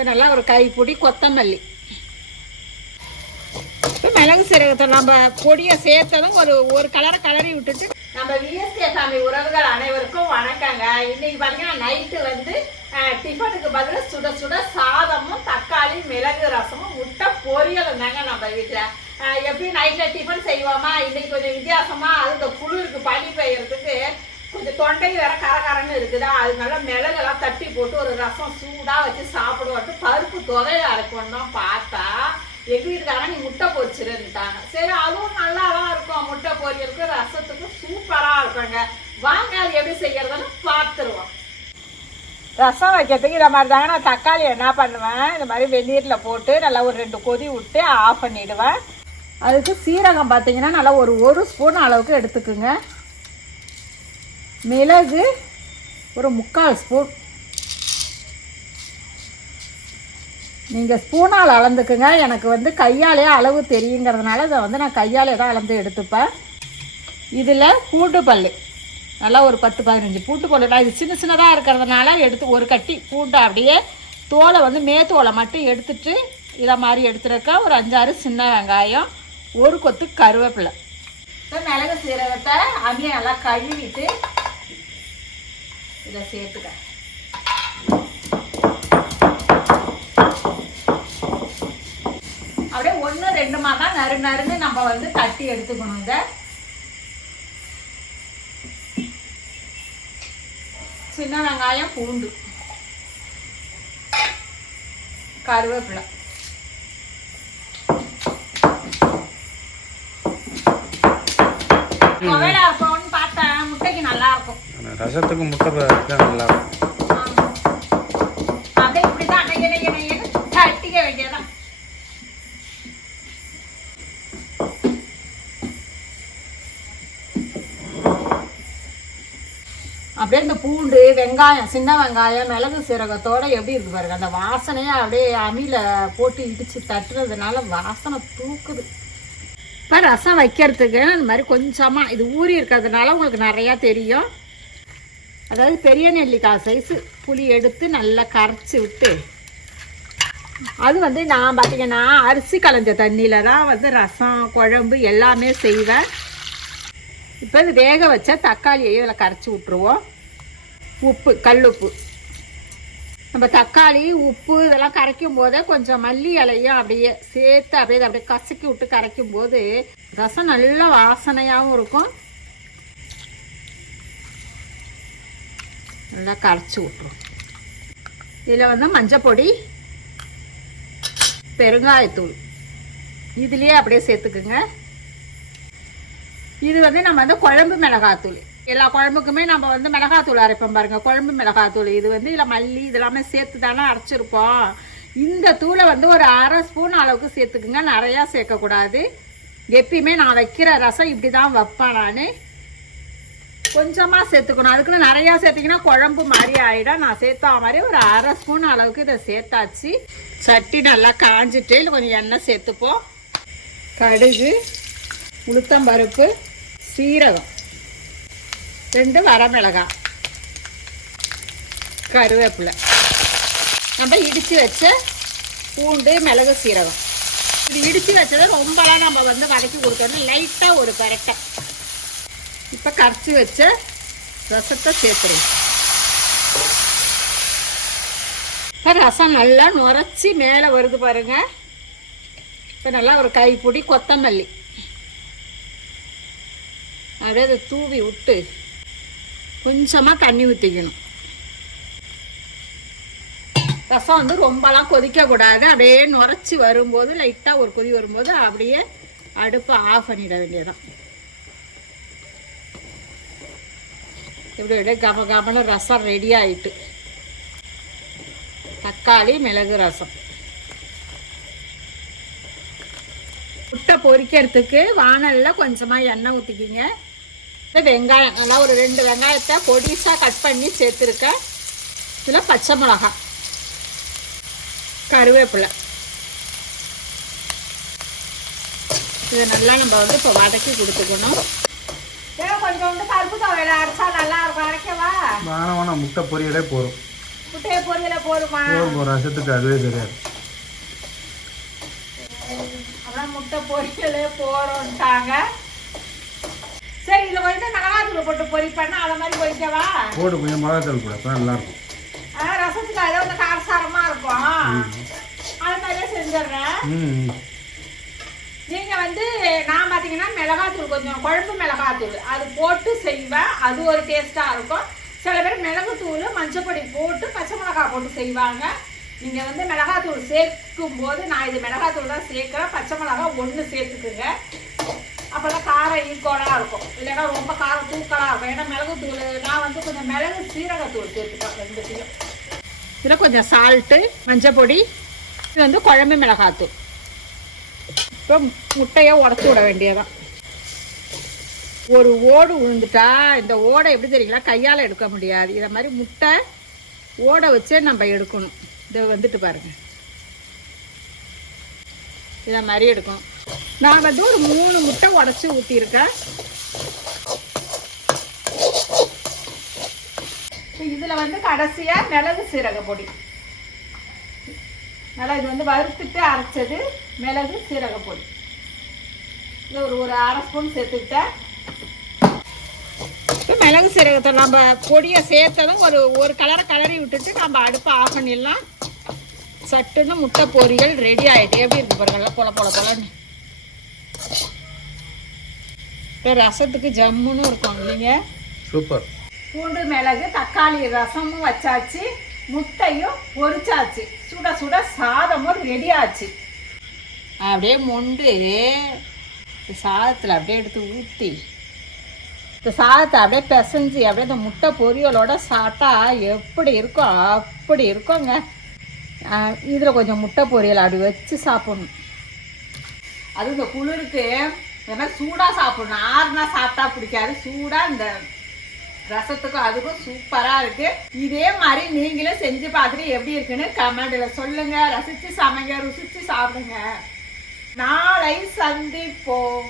இப்போ நல்லா ஒரு கைப்பொடி கொத்தமல்லி. இப்போ மிளகு சீரகத்தை நம்ம பொடியை சேர்த்ததும் ஒரு ஒரு கலரை கலரி விட்டுட்டு நம்ம விஎஸ்கே சாமி உறவுகள் அனைவருக்கும் வணக்கங்க. இன்னைக்கு பார்த்தீங்கன்னா நைட்டு வந்து டிஃபனுக்கு பதிலாக சுட சுட சாதமும் தக்காளி மிளகு ரசமும் முட்டை பொரியலும் தாங்க நம்ம வீட்டில் எப்படி நைட்டில் டிஃபன் செய்வோமா? இன்னைக்கு கொஞ்சம் வித்தியாசமா அது இந்த குளிருக்கு பனி பெய்யறதுக்கு கொஞ்சம் தொண்டை வேற கரகரன்னு இருக்குதா? அதனால மிளகெல்லாம் தட்டி போட்டு ஒரு ரசம் சூடா வச்சு சாப்பிடுவாட்டு பருப்பு தொகையில அரைக்கணும் பார்த்தா. எங்கள் வீட்டுக்காரங்க நீ முட்டை பொரிச்சிருந்துட்டாங்க சரி அதுவும் நல்லா தான் இருக்கும் முட்டை பொரியலுக்கு ரசத்துக்கு சூப்பரா இருக்குங்க. வாங்க அது எப்படி செய்யறதுன்னு பார்த்துருவோம். ரசம் வைக்கிறதுக்கு இந்த மாதிரி தாங்க நான் தக்காளி என்ன பண்ணுவேன்? இந்த மாதிரி வெந்நீரில் போட்டு நல்லா ஒரு ரெண்டு கொதி விட்டு ஆஃப் பண்ணிடுவேன். அதுக்கு சீரகம் பார்த்தீங்கன்னா நல்லா ஒரு ஒரு ஸ்பூன் அளவுக்கு எடுத்துக்குங்க. மிளகு ஒரு முக்கால் ஸ்பூன். நீங்கள் ஸ்பூனால் அளந்துக்குங்க. எனக்கு வந்து கையாலே அளவு தெரியுங்கிறதுனால இதை வந்து நான் கையாலே தான் அளந்து எடுத்துப்பேன். இதில் பூண்டு பல் நல்லா ஒரு பத்து பதினஞ்சு பூண்டு பல் நான் இது சின்ன சின்னதாக இருக்கிறதுனால எடுத்து ஒரு கட்டி பூண்டை அப்படியே தோலை வந்து மேத்தோலை மட்டும் எடுத்துட்டு இதை மாதிரி எடுத்துருக்க. ஒரு அஞ்சாறு சின்ன வெங்காயம் ஒரு கொத்து கருவேப்பிலை. இப்போ மிளகு சீரகத்தை அம்மியை நல்லா கழுவிட்டு இதை சேர்த்துக்க அப்படியே ஒன்று ரெண்டுமா தான் நறு நறுன்னு நம்ம வந்து தட்டி எடுத்துக்கணும் இதை. சின்ன வெங்காயம் பூண்டு கருவேப்பிலை. ரசத்துக்கு முட்டை நல்லா இருக்கும். அப்படியே இந்த பூண்டு வெங்காயம் சின்ன வெங்காயம் மிளகு சீரகத்தோட எப்படி இருக்கு பாருங்க அந்த வாசனையே அப்படியே அமில போட்டு இடிச்சு தட்டுறதுனால வாசனை தூக்குது. இப்போ ரசம் வைக்கிறதுக்கு இந்த மாதிரி கொஞ்சமாக இது ஊறி இருக்கிறதுனால உங்களுக்கு நிறையா தெரியும். அதாவது பெரிய நெல்லிக்காய் சைஸு புளி எடுத்து நல்லா கரைச்சி விட்டு அது வந்து நான் பார்த்தீங்கன்னா அரிசி களைஞ்ச தண்ணியில் தான் வந்து ரசம் குழம்பு எல்லாமே செய்வேன். இப்போ இது வேக வச்ச தக்காளியை இதில் கரைச்சி விட்ருவோம் உப்பு கல்லுப்பு நம்ம தக்காளி உப்பு இதெல்லாம் கரைக்கும் போதே கொஞ்சம் மல்லி இலையும் அப்படியே சேர்த்து அப்படியே அப்படியே கசக்கி விட்டு கரைக்கும் போது ரசம் நல்ல வாசனையாகவும் இருக்கும். நல்லா கரைச்சி விட்ருவோம் இதில் வந்து மஞ்சப்பொடி பெருங்காயத்தூள். இதுலேயே அப்படியே சேர்த்துக்குங்க. இது வந்து நம்ம வந்து குழம்பு மிளகாத்தூள். எல்லா குழம்புக்குமே நம்ம வந்து மிளகாத்தூள் அரைப்போம் பாருங்க குழம்பு மிளகாத்தூள். இது வந்து இதில் மல்லி இதெல்லாமே சேர்த்து தானே அரைச்சிருப்போம். இந்த தூளை வந்து ஒரு அரை ஸ்பூன் அளவுக்கு சேர்த்துக்குங்க நிறையா சேர்க்கக்கூடாது. எப்பயுமே நான் வைக்கிற ரசம் இப்படி தான் வைப்பேன் நான். கொஞ்சமாக சேர்த்துக்கணும். அதுக்குன்னு நிறையா சேர்த்திங்கன்னா குழம்பு மாதிரி ஆகிடும் நான் சேர்த்தா மாதிரி ஒரு அரை ஸ்பூன் அளவுக்கு இதை சேர்த்தாச்சு. சட்டி நல்லா காஞ்சிட்டு இல்லை கொஞ்சம் எண்ணெய் சேர்த்துப்போம். கடுகு உளுத்தம்பருப்பு சீரகம். ரெண்டு வரமிளகாய் கருவேப்பிலை. நம்ம இடித்து வச்ச பூண்டு மிளகு சீரகம். இது இடித்து வச்சதை ரொம்பலாம் நம்ம வந்து வதக்கி கொடுக்கணும். லைட்டாக ஒரு கரெக்டாக இப்போ கரைச்சி வச்ச ரசத்தை சேர்த்துருவோம் இப்போ ரசம் நல்லா நுரைச்சி மேலே வருது பாருங்க. இப்போ நல்லா ஒரு கைப்பொடி கொத்தமல்லி. அப்படியே அதை தூவி விட்டு கொஞ்சமாக தண்ணி ஊற்றிக்கணும் ரசம் வந்து ரொம்பலாம் கொதிக்கக்கூடாது அப்படியே நுரைச்சி வரும்போது லைட்டாக ஒரு கொதி வரும்போது அப்படியே அடுப்பை ஆஃப் பண்ணிட வேண்டியதான் இப்படி அப்படியே கம கமனு ரசம் ரெடி ஆயிட்டு. தக்காளி மிளகு ரசம். முட்டை பொரிக்கிறதுக்கு வானலில் கொஞ்சமாக எண்ணெய் ஊற்றிக்கிங்க இந்த வெங்காயம் நல்லா ஒரு ரெண்டு வெங்காயத்தை பொடிசாக கட் பண்ணி சேர்த்துருக்கேன் இதில் பச்சை மிளகாய் கருவேப்பிலை. இதை நல்லா நம்ம வந்து இப்போ வதக்கி கொடுத்துக்கணும். கொஞ்சோண்டு பருப்பு துவையில அரைச்சா நல்லா இருக்கும். அரைக்கவா? வேணாம் வேணாம் முட்டை பொரியலே போதும். முட்டையை பொரியல போடுமா போதும் ரசத்துக்கு அதுவே தெரியாது. அப்புறம் முட்டை பொரியல் போறோம்ட்டாங்க சரி இதுல கொஞ்சம் மிளகாத்தூள் போட்டு பொரிப்பேன்னா அதை மாதிரி பொரிக்கவா? போட்டு கொஞ்சம் மிளகாத்தூள் கூட அப்போ நல்லா இருக்கும் ரசத்துக்கு அதே வந்து காரசாரமா இருக்கும். அது மாதிரியே செஞ்சிடுறேன். நீங்க வந்து நான் பாத்தீங்கன்னா மிளகாத்தூள் கொஞ்சம் குழம்பு மிளகாத்தூள் அது போட்டு செய்வேன். அது ஒரு டேஸ்டா இருக்கும். சில பேர் மிளகுத்தூள் மஞ்சப்பொடி போட்டு பச்சை மிளகாய் போட்டு செய்வாங்க. நீங்க வந்து மிளகாத்தூள் சேர்க்கும் போது நான் இது மிளகாத்தூள் தான் சேர்க்கிறேன். பச்சை மிளகாய் ஒன்று சேர்த்துக்குங்க. அப்பதான் காரம் ஈக்குவலாக இருக்கும். இல்லைன்னா ரொம்ப காரம் தூக்கலாக இருக்கும். ஏன்னா மிளகுத்தூள் நான் வந்து கொஞ்சம் மிளகு சீரகத்தூள் சேர்த்துப்பேன் ரெண்டுத்தையும் இதில் கொஞ்சம் சால்ட்டு மஞ்சள் பொடி இது வந்து குழம்பு மிளகாத்தூள் இப்போ முட்டையை உடச்சி விட வேண்டியதான் ஒரு ஓடு விழுந்துட்டா இந்த ஓடை எப்படி தெரியுங்களா? கையால் எடுக்க முடியாது. இதை மாதிரி முட்டை ஓடை வச்சே நம்ம எடுக்கணும். இது வந்துட்டு பாருங்க. இதை மாதிரி எடுக்கணும். நான் வந்து ஒரு மூணு முட்டை உடச்சி ஊற்றிருக்கேன் இதில் வந்து கடைசியாக மிளகு சீரக பொடி. நல்லா இது வந்து வறுத்துட்டு அரைச்சது மிளகு சீரக பொடி. இது ஒரு ஒரு அரை ஸ்பூன் சேர்த்துக்கிட்டேன். இப்போ மிளகு சீரகத்தை நம்ம பொடியை சேர்த்ததும் ஒரு ஒரு கலரை கலரி விட்டுட்டு நம்ம அடுப்பை ஆஃப் பண்ணிடலாம். சட்டுன்னு முட்டை பொரியல் ரெடி ஆகிட்டு எப்படி இருக்கு பாருங்க. பொல பொல பொலன்னு. இப்போ ரசத்துக்கு ஜம்முன்னு இருக்கும் இல்லைங்க சூப்பர். பூண்டு மிளகு தக்காளி ரசமும் வச்சாச்சு. முட்டையும் பொரிச்சாச்சு. சுட சுட சாதமும் ரெடி ஆச்சு. அப்படியே மொண்டு சாதத்தில் அப்படியே எடுத்து ஊற்றி இந்த சாதத்தை அப்படியே பிசைஞ்சு அப்படியே இந்த முட்டை பொரியலோட சாப்பிட்டா எப்படி இருக்கும் அப்படி இருக்குங்க. இதில் கொஞ்சம் முட்டை பொரியல் அப்படி வச்சு சாப்பிடணும். அது இந்த குளிருக்கு இந்த மாதிரி சூடாக சாப்பிடணும். ஆறுனா சாப்பிட்டா பிடிக்காது. சூடாக இந்த ரசத்துக்கும் அதுக்கும் சூப்பராக இருக்கு. இதே மாதிரி நீங்களும் செஞ்சு பார்த்துட்டு எப்படி இருக்குன்னு கமெண்டில் சொல்லுங்க. ரசித்து சமைங்க ருசிச்சு சாப்பிடுங்க. நாளை சந்திப்போம்.